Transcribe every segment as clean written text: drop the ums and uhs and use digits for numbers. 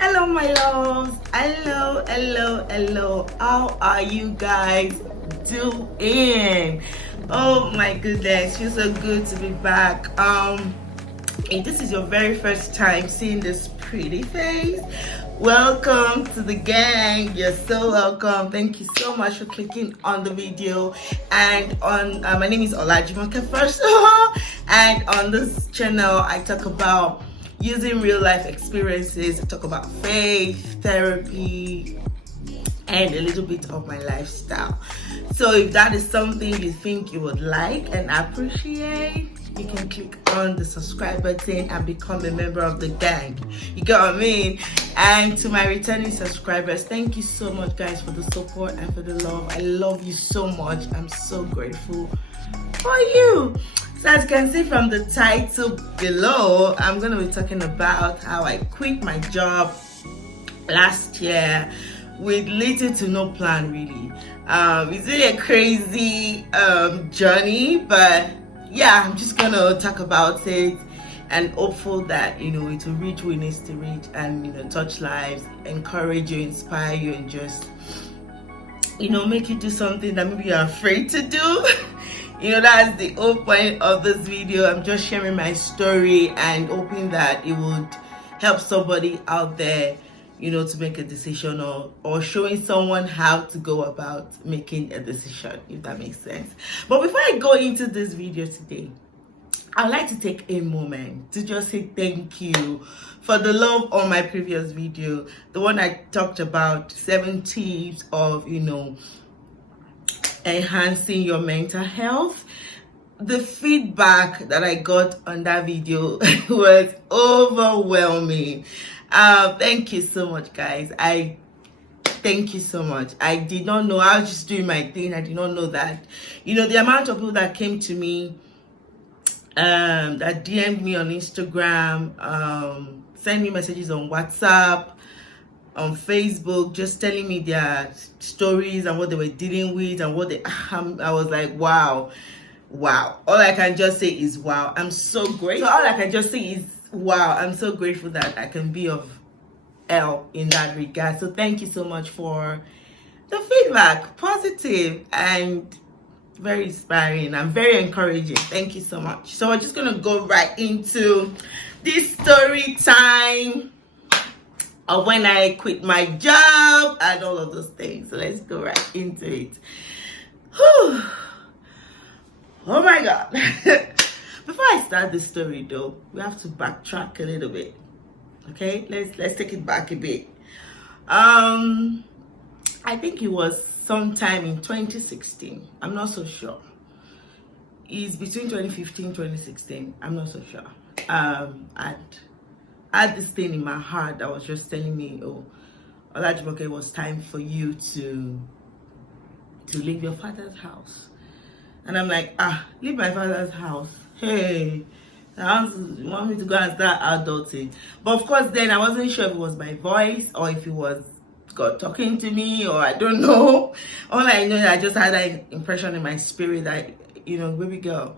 Hello my loves, hello, how are you guys doing? Oh my goodness, feels so good to be back. If this is your very first time seeing this pretty face, welcome to the gang. You're so welcome. Thank you so much for clicking on the video. And on my name is Olajumoke first of all, and on this channel I talk about using real life experiences. I talk about faith, therapy, and a little bit of my lifestyle. So if that is something you think you would like and appreciate, you can click on the subscribe button and become a member of the gang. You get what I mean? And to my returning subscribers, thank you so much guys for the support and for the love. I love you so much. I'm so grateful for you. So as you can see from the title below, I'm going to be talking about how I quit my job last year with little to no plan really. It's really a crazy journey, but yeah, I'm just going to talk about it and hopeful that, it will reach who it needs to reach and, touch lives, encourage you, inspire you, and just, make you do something that maybe you're afraid to do. That's the whole point of this video. I'm just sharing my story and hoping that it would help somebody out there, to make a decision or showing someone how to go about making a decision, if that makes sense. But before I go into this video today, I'd like to take a moment to just say thank you for the love on my previous video, the one I talked about 7 tips of, enhancing your mental health. The feedback that I got on that video was overwhelming. Thank you so much guys. Thank you so much. I did not know. I was just doing my thing. I did not know that the amount of people that came to me, that DM'd me on Instagram, send me messages on WhatsApp, on Facebook, just telling me their stories and what they were dealing with and what I was like, wow. All I can just say is wow. I'm so grateful. All I can just say is wow. I'm so grateful that I can be of help in that regard. So thank you so much for the feedback, positive and very inspiring and very encouraging. Thank you so much. So we're just gonna go right into this story time of when I quit my job and all of those things. So let's go right into it. Whew. Oh my God. Before I start the story though, we have to backtrack a little bit. Okay, let's take it back a bit. I think it was sometime in 2016. I'm not so sure. It's between 2015 2016. I'm not so sure. I had this thing in my heart that was just telling me, oh, Olajumoke, it was time for you to leave your father's house. And I'm like, leave my father's house. Hey, you want me to go and start adulting? But of course, then I wasn't sure if it was my voice or if it was God talking to me, or I don't know. All I know is I just had that impression in my spirit that, baby girl,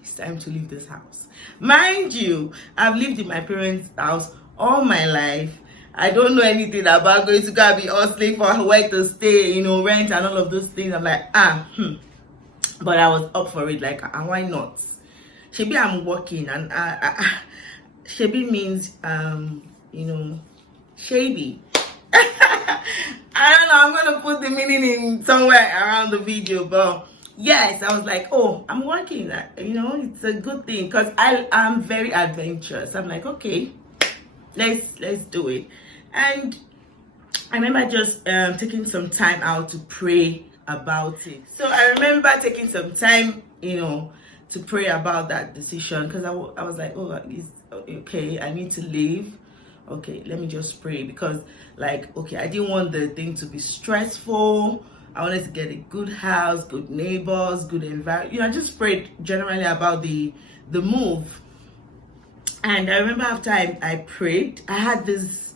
it's time to leave this house. Mind you, I've lived in my parents' house all my life. I don't know anything about going to go and be hustling for where to stay, rent and all of those things. I'm like, But I was up for it, like, why not? Shebi, I'm working, and Shebi means, Shebi. I don't know, I'm gonna put the meaning in somewhere around the video, but yes, I was like, oh, I'm working. It's a good thing because I'm very adventurous. I'm like, okay, let's do it. And I remember just taking some time out to pray about it. So I remember taking some time, to pray about that decision because I was like, oh, it's okay, I need to leave. Okay, let me just pray because, okay, I didn't want the thing to be stressful. I wanted to get a good house, good neighbors, good environment. I just prayed generally about the move. And I remember after I prayed, I had this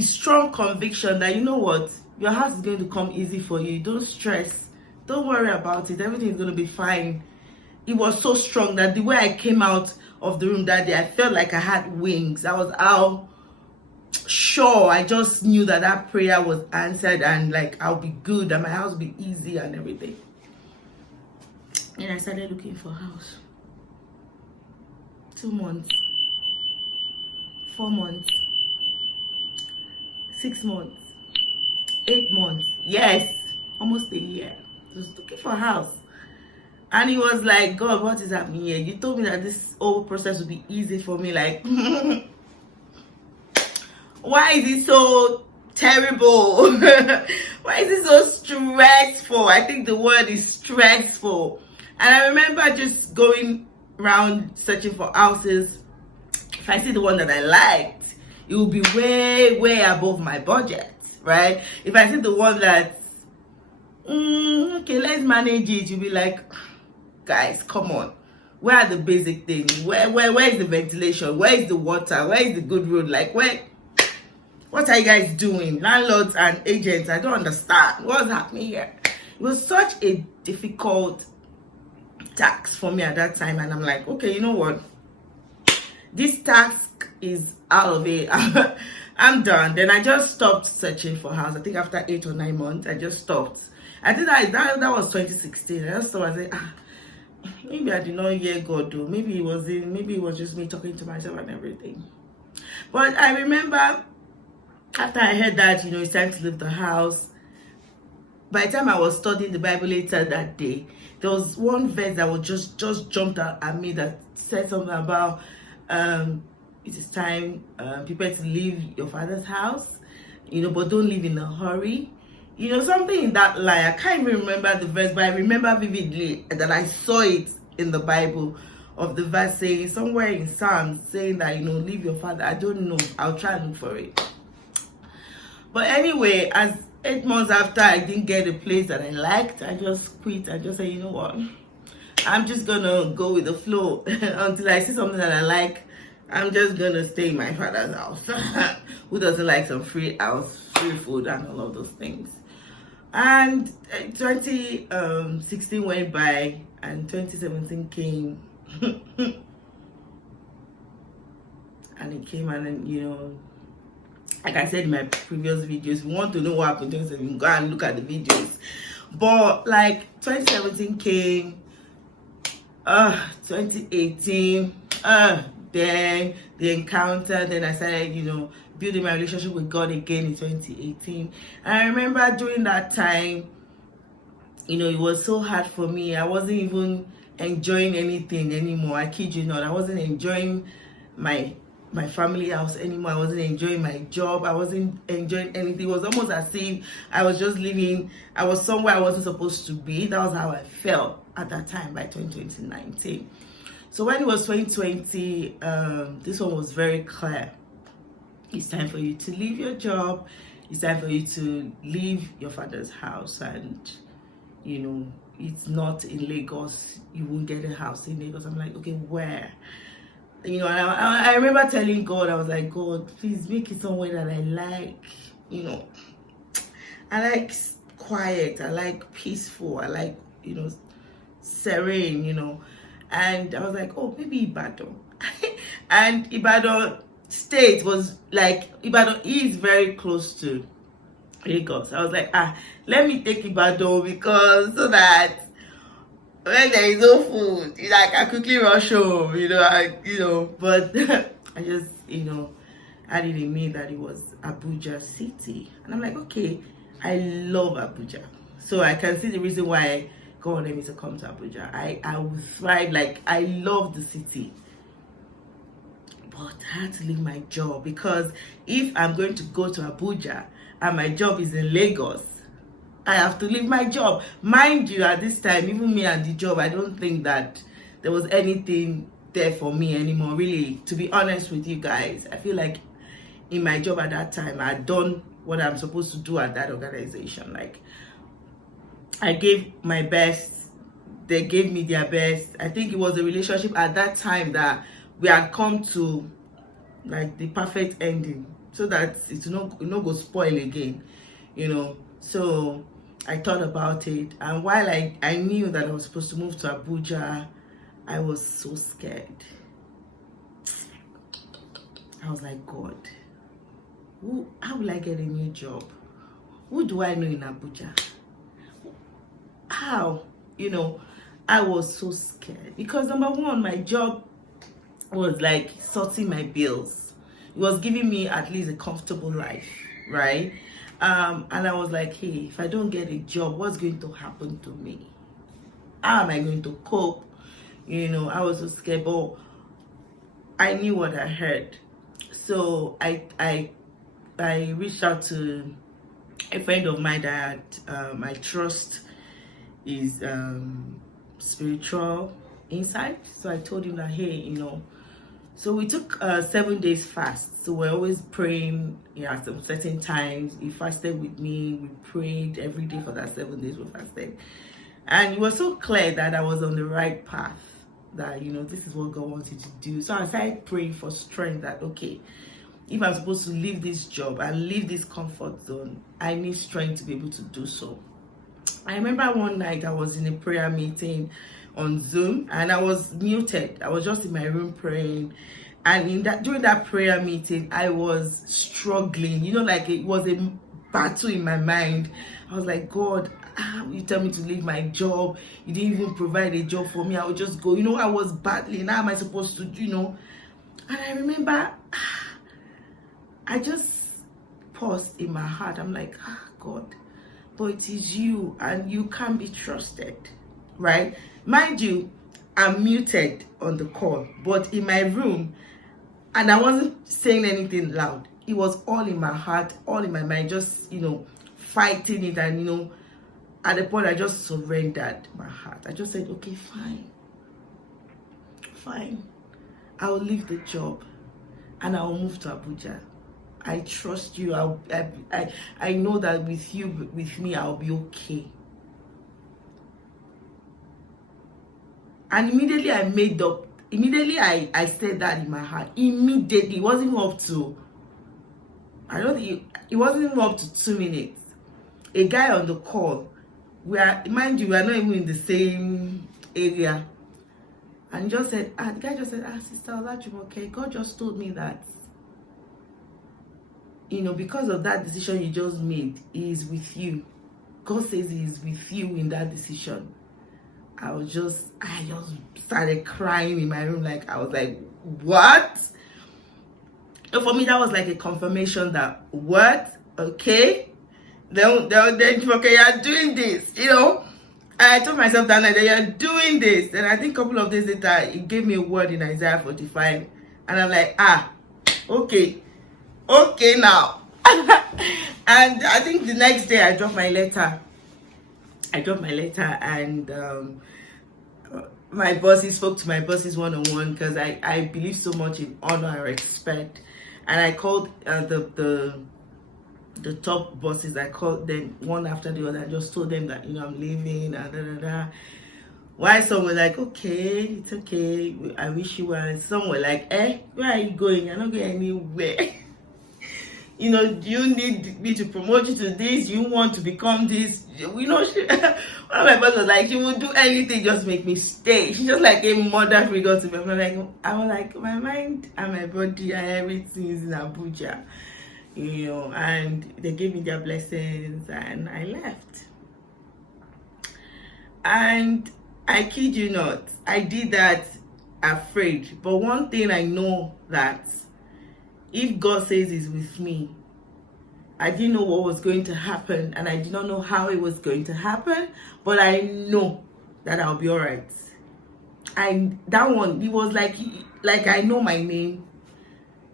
strong conviction that, your house is going to come easy for you. Don't stress. Don't worry about it. Everything is going to be fine. It was so strong that the way I came out of the room that day, I felt like I had wings. That was how sure. I just knew that that prayer was answered, and like I'll be good and my house will be easy and everything. And I started looking for a house. 2 months, 4 months, 6 months, 8 months, yes, almost a year. I was looking for a house. And he was like, God, what is happening here? You told me that this whole process would be easy for me. Like, why is it so terrible? Why is it so stressful? I think the word is stressful. And I remember just going around searching for houses. If I see the one that I liked, it will be way above my budget, right? If I see the one that's okay, let's manage it, you'll be like, guys, come on, where are the basic things? Where is the ventilation? Where is the water? Where is the good road? Like, what are you guys doing? Landlords and agents, I don't understand what's happening here. It was such a difficult task for me at that time, and I'm like, okay, you know what, this task is out of it. I'm done. Then I just stopped searching for a house. I think after 8 or 9 months, I just stopped. I think that was 2016. I just stopped. I said, maybe I did not hear God though. Maybe it was just me talking to myself and everything. But I remember after I heard that, it's time to leave the house. By the time I was studying the Bible later that day, there was one verse that was just jumped out at me that said something about it is time, prepare to leave your father's house, but don't leave in a hurry. Something in that line. I can't even remember the verse, but I remember vividly that I saw it in the Bible, of the verse saying somewhere in Psalms saying that, leave your father. I don't know. I'll try and look for it. But anyway, as 8 months after I didn't get a place that I liked, I just quit. I just said, you know what? I'm just gonna go with the flow until I see something that I like. I'm just gonna stay in my father's house. Who doesn't like some free house, free food, and all of those things? And 2016 went by, and 2017 came. And it came, and then, like I said in my previous videos, if you want to know what happened, you can go and look at the videos. But like 2017 came, 2018, then the encounter. Then I started, building my relationship with God again in 2018. And I remember during that time, it was so hard for me. I wasn't even enjoying anything anymore. I kid you not. I wasn't enjoying my family house anymore. I wasn't enjoying my job. I wasn't enjoying anything. It was almost as if I was just living. I was somewhere I wasn't supposed to be. That was how I felt at that time by 2019. So when it was 2020, this one was very clear. It's time for you to leave your job. It's time for you to leave your father's house. And, it's not in Lagos. You won't get a house in Lagos. I'm like, okay, where? And I remember telling God, I was like, God, please make it somewhere that I like. I like quiet. I like peaceful. I like, serene, And I was like, oh, maybe Ibadan. And Ibadan state was like, Ibadan is very close to Lagos. I was like, let me take Ibadan, because so that when there is no food, I can quickly rush home, but I just, had it in me that it was Abuja city. And I'm like, okay, I love Abuja. So I can see the reason why God wanted me to come to Abuja. I will thrive. Like, I love the city. But I had to leave my job, because if I'm going to go to Abuja and my job is in Lagos, I have to leave my job. Mind you, at this time, even me and the job, I don't think that there was anything there for me anymore. Really, to be honest with you guys, I feel like in my job at that time, I had done what I'm supposed to do at that organization. Like, I gave my best. They gave me their best. I think it was a relationship at that time that we had come to, like, the perfect ending, so that it's not go spoil again, So I thought about it, and while I knew that I was supposed to move to Abuja, I was so scared. I was like, God, how will I get a new job? Who do I know in Abuja? How? I was so scared because number one, my job was like sorting my bills. It was giving me at least a comfortable life, right? And I was like, hey, if I don't get a job, what's going to happen to me? How am I going to cope? I was so scared, but I knew what I heard. So I reached out to a friend of mine that I trust is spiritual insight. So I told him that, hey, so we took 7 days fast. So we're always praying at some certain times. He fasted with me. We prayed every day for that 7 days we fasted. And it was so clear that I was on the right path, that, this is what God wanted to do. So I started praying for strength that, okay, if I'm supposed to leave this job and leave this comfort zone, I need strength to be able to do so. I remember one night I was in a prayer meeting on Zoom and I was muted. I was just in my room praying. And during that prayer meeting, I was struggling. Like it was a battle in my mind. I was like, God, you tell me to leave my job. You didn't even provide a job for me. I would just go. I was battling. How am I supposed to, And I remember, I just paused in my heart. I'm like, God, but it is you and you can't be trusted, right? Mind you, I'm muted on the call, but in my room, and I wasn't saying anything loud. It was all in my heart, all in my mind, just, fighting it. And, at the point I just surrendered my heart. I just said, okay, fine. I'll leave the job and I'll move to Abuja. I trust you. I know that with me, I'll be okay. And immediately I made up. Immediately I said that in my heart. Immediately, it wasn't up to. I don't think it wasn't even up to 2 minutes. A guy on the call. Mind you, we are not even in the same area. And just said, the guy just said, Sister Olajumoke, God just told me that, because of that decision you just made, He is with you. God says He is with you in that decision. I just started crying in my room. Like, I was like, what? And for me, that was like a confirmation that, what? Okay. Then okay, you're doing this, I told myself that night that you're doing this. Then I think a couple of days later, He gave me a word in Isaiah 45. And I'm like, okay now. And I think the next day I dropped my letter. And my bosses spoke to my bosses one-on-one, because I believe so much in honor and respect. And I called the top bosses. I called them one after the other and just told them that, I'm leaving, and Why some were like, okay, it's okay, I wish you well. And some were like, where are you going? You're not going anywhere. Do you need me to promote you to this? You want to become this? One of my bosses was like, she will do anything, just make me stay. She's just like a mother figure to me. I was like, my mind and my body and everything is in Abuja. And they gave me their blessings and I left. And I kid you not, I did that afraid. But one thing I know, that if God says He's with me, I didn't know what was going to happen and I did not know how it was going to happen, but I know that I'll be all right. That one, it was like I know my name.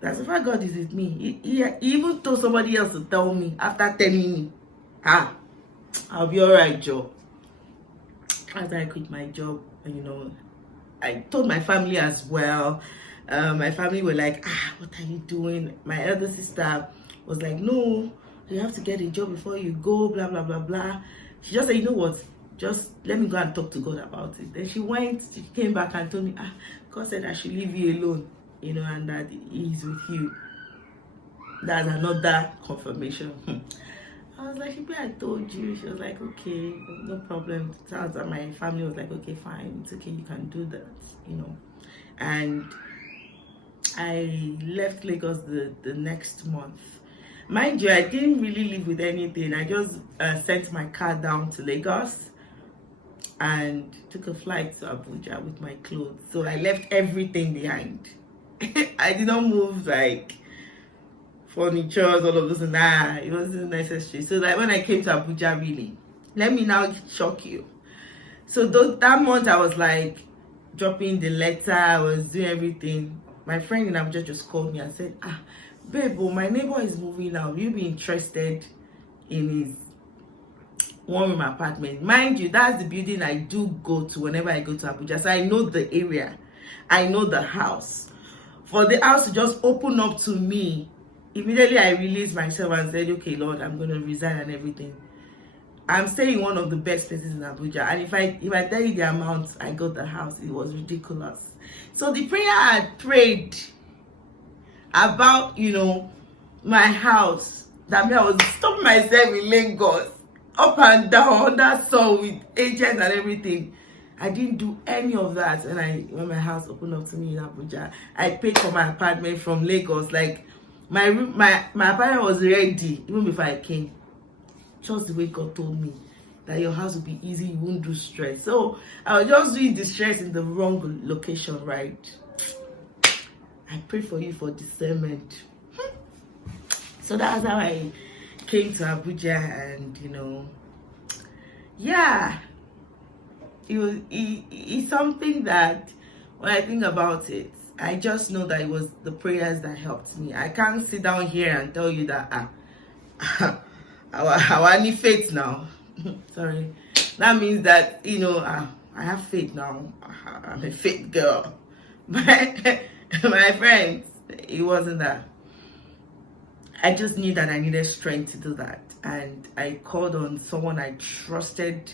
That's why God is with me. He even told somebody else to tell me after telling me, I'll be all right, Joe. As I quit my job, I told my family as well. My family were like, what are you doing? My elder sister was like, no, you have to get a job before you go, blah, blah, blah, blah. She just said, you know what? Just let me go and talk to God about it. Then she came back and told me, God said I should leave you alone. And that He's with you. That's another confirmation. I was like, I told you. She was like, okay, no problem. Sounds like my family was like, okay, fine, it's okay, you can do that, And I left Lagos the next month. Mind you, I didn't really live with anything. I just sent my car down to Lagos and took a flight to Abuja with my clothes. So I left everything behind. I did not move like furniture, all of this. Nah, it wasn't necessary. So that when I came to Abuja, really, let me now shock you. So that month I was like dropping the letter, I was doing everything. My friend in Abuja just called me and said, babe, my neighbor is moving now. Will you be interested in his one-room apartment? Mind you, that's the building I do go to whenever I go to Abuja. So I know the area. I know the house. For the house to just open up to me, immediately I released myself and said, okay, Lord, I'm going to resign and everything. I'm staying in one of the best places in Abuja. And if I tell you the amount I got the house, it was ridiculous. So the prayer I had prayed about, my house, that means I was stopping myself in Lagos, up and down, under sun with agents and everything. I didn't do any of that when my house opened up to me in Abuja. I paid for my apartment from Lagos. Like my apartment was ready even before I came. Just the way God told me that your house will be easy, you won't do stress. So I was just doing the stress in the wrong location, right? I pray for you for discernment. So that's how I came to Abuja, and yeah, it's something that when I think about it, I just know that it was the prayers that helped me. I can't sit down here and tell you that I need faith now. Sorry, that means that I have faith now. I'm a faith girl. But my friends, it wasn't that. I just knew that I needed strength to do that, and I called on someone I trusted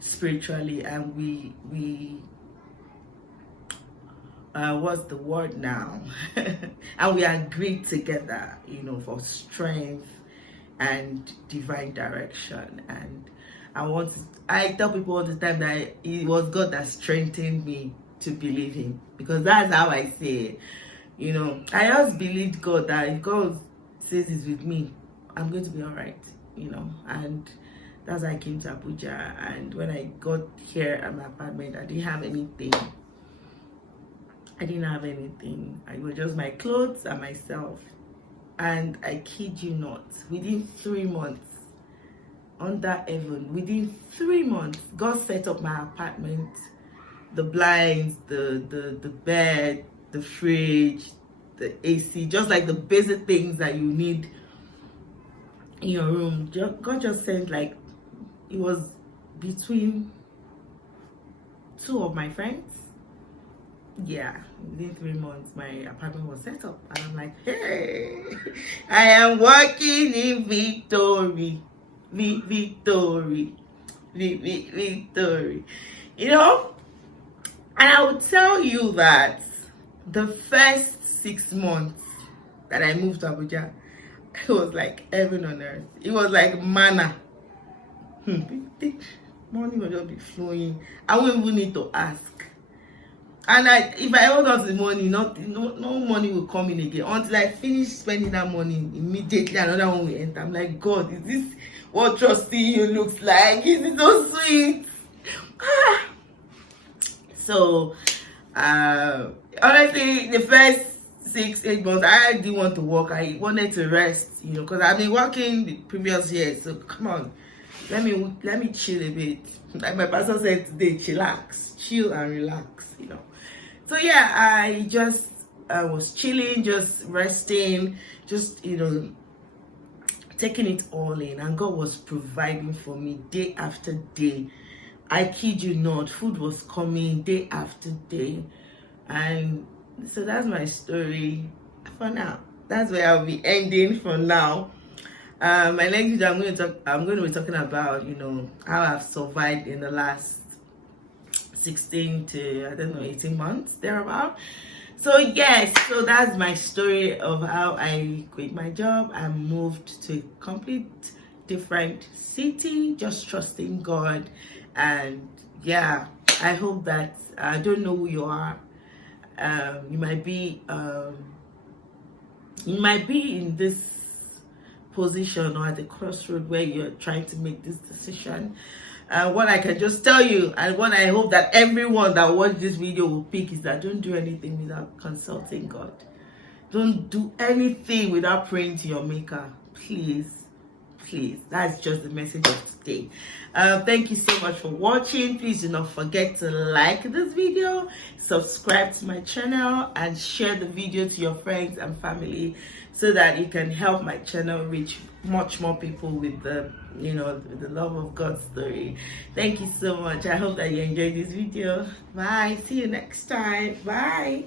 spiritually, and we what's the word now? And we agreed together, for strength and divine direction. And I tell people all the time that it was God that strengthened me to believe him, because that's how I say it. I just believed God that if God says he's with me, I'm going to be all right, and that's why I came to Abuja. And when I got here at my apartment, I didn't have anything. It was just my clothes and myself. And I kid you not, within 3 months, under heaven, within 3 months, God set up my apartment, the blinds, the bed, the fridge, the AC, just like the basic things that you need in your room. God just sent, like, it was between 2 of my friends. Yeah, within 3 months, my apartment was set up, and I'm like, hey, I am walking in victory, victory. And I will tell you that the first 6 months that I moved to Abuja, it was like heaven on earth. It was like manna. Money will just be flowing. I won't even need to ask. And if I hold on to the money, no money will come in again. Until I finish spending that money, immediately another one will enter. I'm like, God, is this what trusting you looks like? Is it so sweet? So, honestly, the first 6-8 months, I didn't want to work. I wanted to rest, because I've been working the previous years. So come on, let me chill a bit. Like my pastor said today, chillax, chill and relax, So yeah, I just was chilling, just resting, just taking it all in, and God was providing for me day after day. I kid you not, food was coming day after day. And so that's my story for now. That's where I'll be ending for now. My next video, I'm going to be talking about how I've survived in the last 16 to 18 months thereabout. So yes, so that's my story of how I quit my job and moved to a complete different city, just trusting God. And yeah, I hope that I don't know who you are. You might be in this position or at the crossroad where you're trying to make this decision, what I can just tell you, and what I hope that everyone that watched this video will pick, is that don't do anything without consulting God. Don't do anything without praying to your maker. Please, please. That's just the message of today. Thank you so much for watching. Please do not forget to like this video, subscribe to my channel, and share the video to your friends and family, so that you can help my channel reach much more people with the the love of God's story. Thank you so much. I hope that you enjoyed this video. Bye. See you next time. Bye.